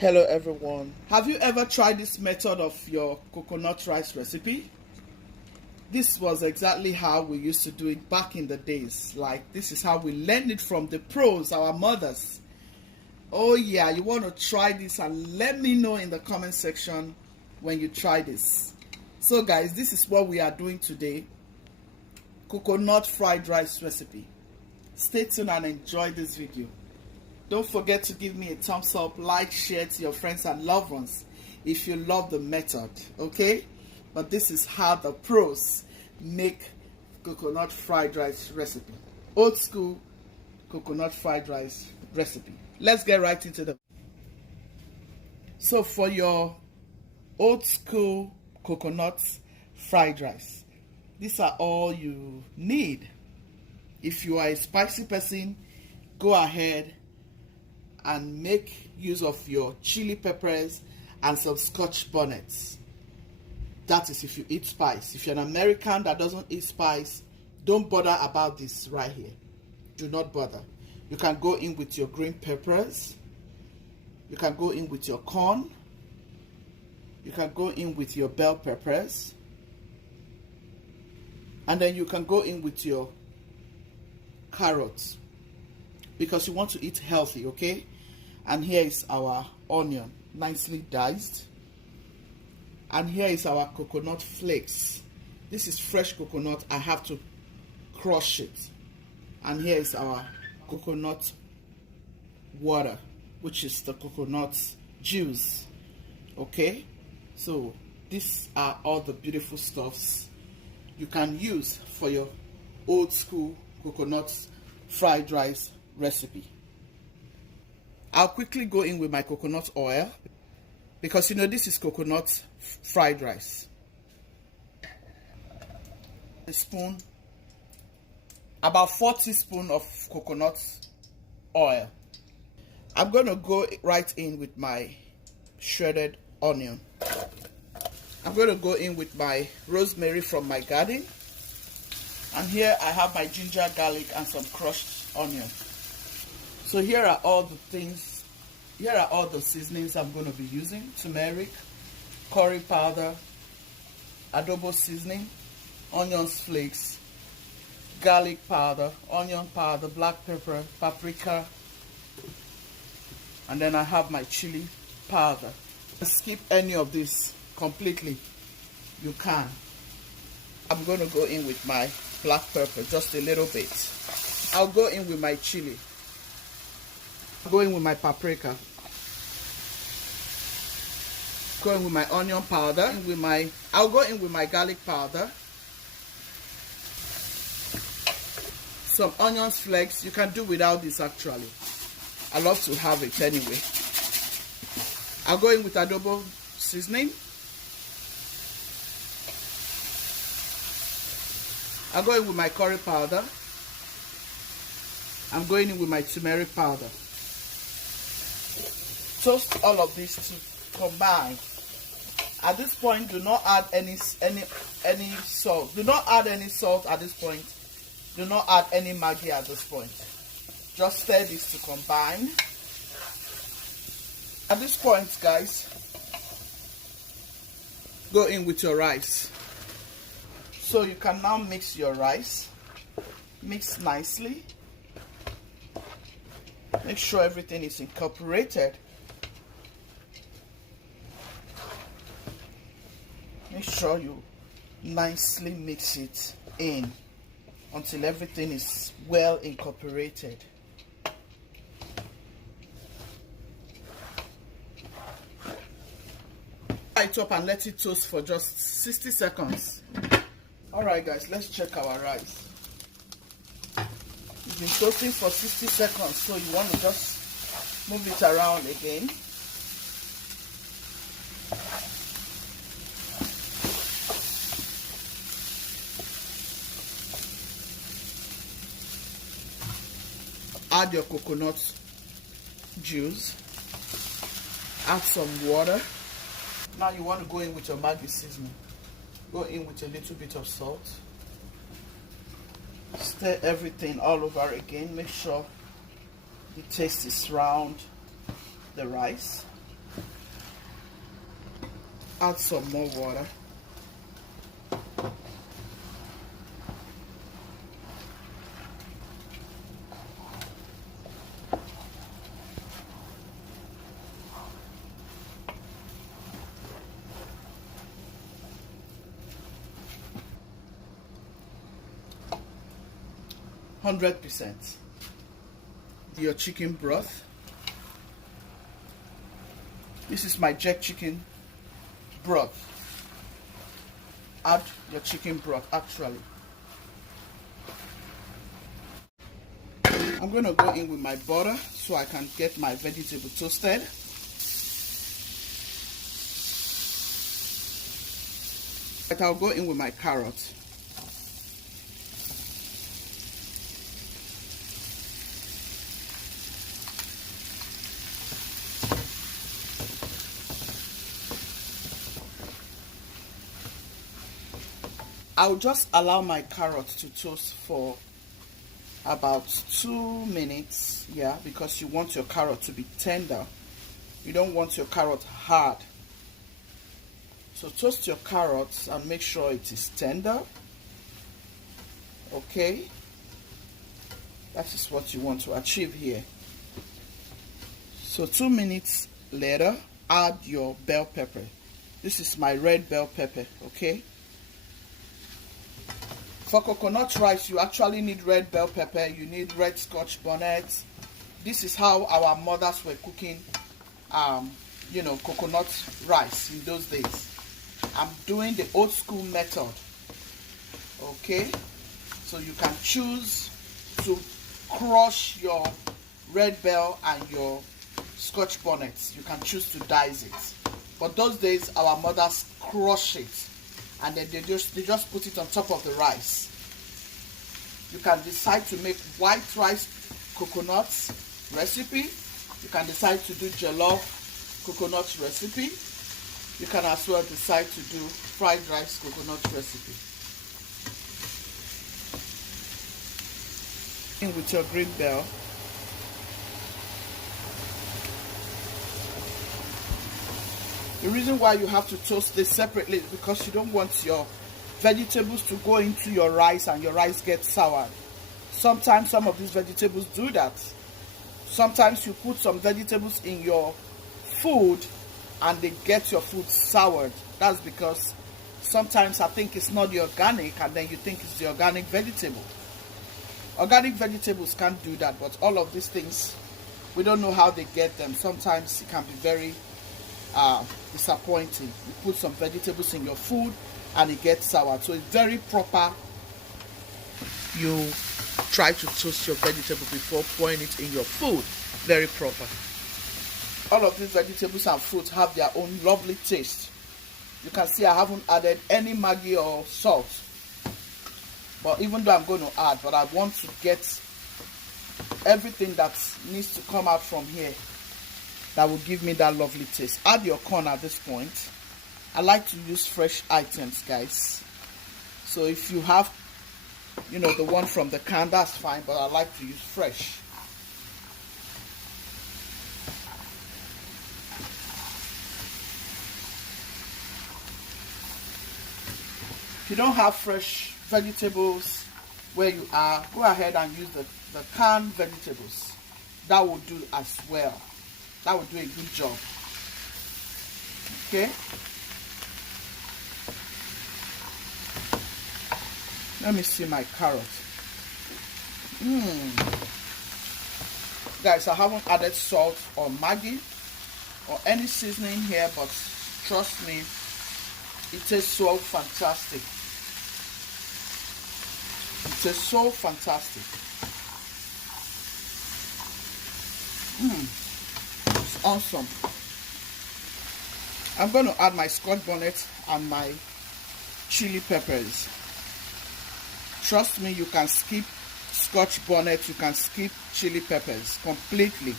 Hello everyone. Have you ever tried this method of your coconut rice recipe? This was exactly how we used to do it back in the days. Like, this is how we learned it from the pros, our mothers. Oh yeah, you want to try this and let me know in the comment section when you try this. So guys, this is what we are doing today. Coconut fried rice recipe. Stay tuned and enjoy this video. Don't forget to give me a thumbs up, like, share to your friends and loved ones if you love the method, okay? But this is how the pros make coconut fried rice recipe. Old school coconut fried rice recipe. Let's get right into the... So for your old school coconut fried rice, these are all you need. If you are a spicy person, go ahead and make use of your chili peppers and some scotch bonnets. That is if you eat spice. If you're an American that doesn't eat spice, don't bother about this right here. Do not bother. You can go in with your green peppers. You can go in with your corn. You can go in with your bell peppers. And then you can go in with your carrots, because you want to eat healthy, okay? And here is our onion, nicely diced. And here is our coconut flakes. This is fresh coconut. I have to crush it. And here is our coconut water, which is the coconut juice, okay? So these are all the beautiful stuffs you can use for your old school coconut fried rice recipe. I'll quickly go in with my coconut oil, because you know this is coconut fried rice. A spoon, about 4 teaspoons of coconut oil. I'm going to go right in with my shredded onion. I'm going to go in with my rosemary from my garden. And here I have my ginger, garlic, and some crushed onion. So here are all the things, here are all the seasonings I'm going to be using. Turmeric, curry powder, adobo seasoning, onion flakes, garlic powder, onion powder, black pepper, paprika, and then I have my chili powder. Skip any of this completely, you can. I'm going to go in with my black pepper, just a little bit. I'll go in with my chili. I'll go in with my paprika. Go in with my onion powder. I'll go in with my garlic powder. Some onion flakes. You can do without this actually. I love to have it anyway. I'll go in with adobo seasoning. I'll go in with my curry powder. I'm going in with my turmeric powder. Toast all of these to combine. At this point, do not add any salt. Do not add any salt at this point. Do not add any Maggi at this point. Just stir this to combine. At this point, guys, go in with your rice. So you can now mix your rice. Mix nicely. Make sure everything is incorporated. Make sure you nicely mix it in until everything is well incorporated. Fry it up and let it toast for just 60 seconds. Alright guys, let's check our rice. It's been toasting for 60 seconds, so you want to just move it around again. Add your coconut juice. Add some water. Now you want to go in with your Maggi seasoning. Go in with a little bit of salt. Stir everything all over again. Make sure the taste is round the rice. add some more water. %, your chicken broth. This is my jerk chicken broth. Add your chicken broth actually. I'm going to go in with my butter so I can get my vegetable toasted. But I'll go in with my carrot. I'll just allow my carrot to toast for about 2 minutes, yeah, because you want your carrot to be tender. You don't want your carrot hard. So toast your carrots and make sure it is tender. Okay, that is what you want to achieve here. So 2 minutes later, add your bell pepper. This is my red bell pepper, okay? For coconut rice, you actually need red bell pepper, you need red Scotch bonnet. This is how our mothers were cooking, coconut rice in those days. I'm doing the old school method, okay? So you can choose to crush your red bell and your Scotch bonnets. You can choose to dice it. But those days, our mothers crush it. And then they just put it on top of the rice. You can decide to make white rice coconut recipe. You can decide to do jollof coconut recipe. You can as well decide to do fried rice coconut recipe. In with your green bell. The reason why you have to toast this separately is because you don't want your vegetables to go into your rice and your rice gets sour. Sometimes some of these vegetables do that. Sometimes you put some vegetables in your food and they get your food soured. That's because sometimes I think it's not the organic and then you think it's the organic vegetable. Organic vegetables can't do that, but all of these things, we don't know how they get them. Sometimes it can be very disappointing. You put some vegetables in your food and it gets sour. So it's very proper you try to toast your vegetable before pouring it in your food. Very proper. All of these vegetables and fruits have their own lovely taste. You can see I haven't added any Maggi or salt. But even though I'm going to add, but I want to get everything that needs to come out from here that will give me that lovely taste. Add your corn at this point. I like to use fresh items, guys. So if you have, the one from the can, that's fine, but I like to use fresh. If you don't have fresh vegetables where you are, go ahead and use the canned vegetables. That will do as well. That will do a good job. Okay. Let me see my carrot. Guys, I haven't added salt or Maggi or any seasoning here, but trust me, it tastes so fantastic. It tastes so fantastic. It's awesome. I'm going to add my Scotch bonnet and my chili peppers. Trust me, you can skip Scotch bonnet, you can skip chili peppers completely.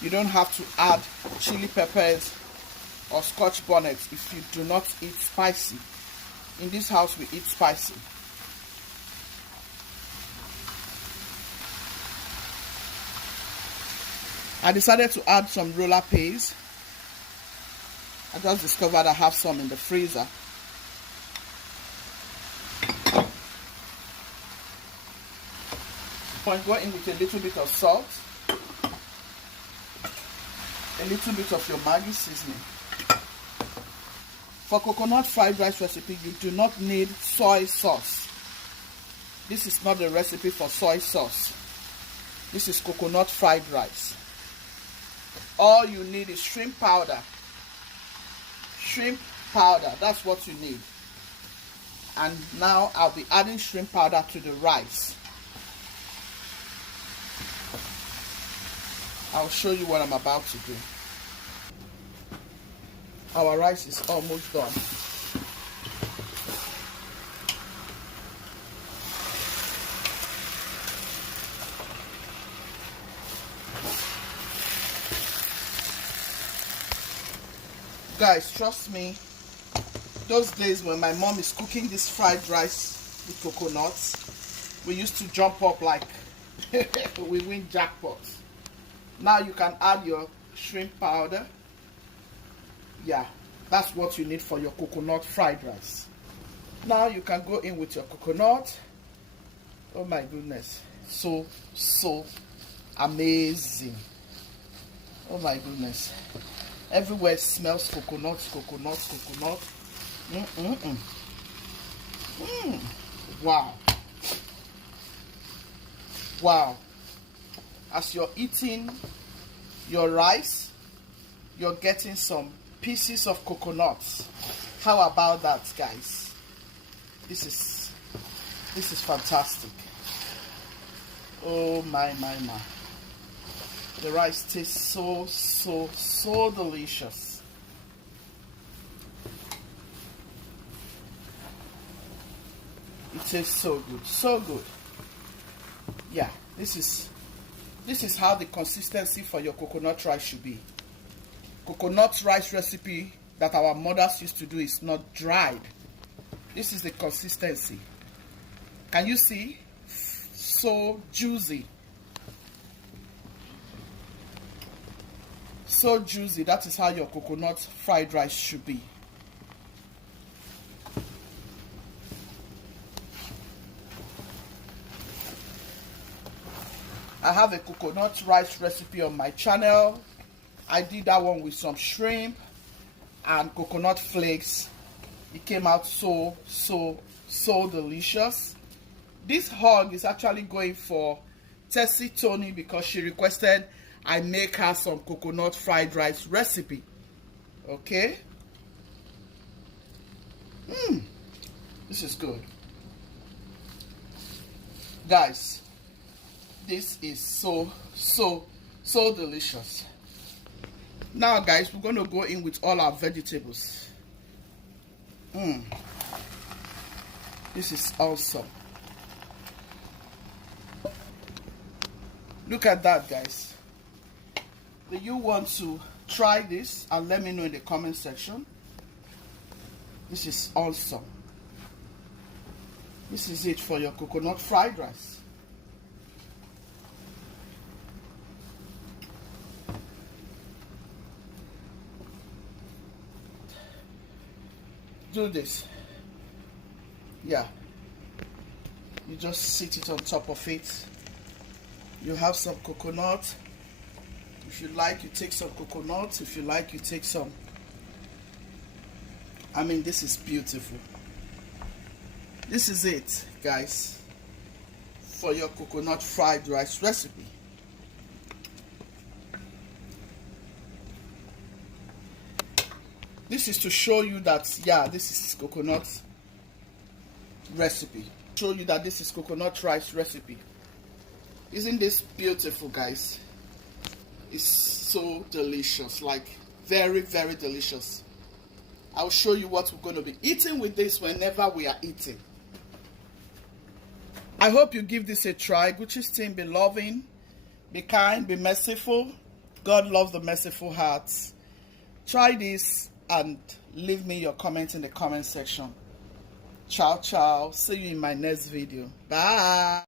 You don't have to add chili peppers or Scotch bonnet if you do not eat spicy. In this house, we eat spicy. I decided to add some roller paste. I just discovered I have some in the freezer. I'm going in with a little bit of salt, a little bit of your Maggi seasoning. For coconut fried rice recipe, you do not need soy sauce. This is not a recipe for soy sauce. This is coconut fried rice. All you need is shrimp powder. Shrimp powder, that's what you need. And now I'll be adding shrimp powder to the rice. I'll show you what I'm about to do. Our rice is almost done. Guys, trust me, those days when my mom is cooking this fried rice with coconuts, we used to jump up like we win jackpots. Now you can add your shrimp powder. Yeah, that's what you need for your coconut fried rice. Now you can go in with your coconut. Oh my goodness, so amazing. Oh my goodness, everywhere smells coconut. Wow. As you're eating your rice, you're getting some pieces of coconuts. How about that, guys? This is fantastic. Oh my. The rice tastes so delicious. It tastes so good. Yeah, this is how the consistency for your coconut rice should be. Coconut rice recipe that our mothers used to do is not dried. This is the consistency. Can you see? So juicy. So juicy. That is how your coconut fried rice should be. I have a coconut rice recipe on my channel. I did that one with some shrimp and coconut flakes. It came out so delicious. This hug is actually going for Tessie Tony because she requested I make her some coconut fried rice recipe. Okay? This is good. Guys, this is so delicious. Now guys, we're going to go in with all our vegetables. This is awesome. Look at that, guys. Do you want to try this? And let me know in the comment section. This is awesome. This is it for your coconut fried rice. Do this. Yeah. You just sit it on top of it. You have some coconut. If you like, you take some coconut. If you like, you take some. I mean, this is beautiful. This is it, guys, for your coconut fried rice recipe. This is to show you that, yeah, this is coconut recipe. Show you that this is coconut rice recipe. Isn't this beautiful, guys? It's so delicious, like very delicious. I'll show you what we're going to be eating with this whenever we are eating. I hope you give this a try. Gucci's team, be loving, be kind, be merciful. God loves the merciful hearts. Try this and leave me your comments in the comment section. Ciao. See you in my next video. Bye.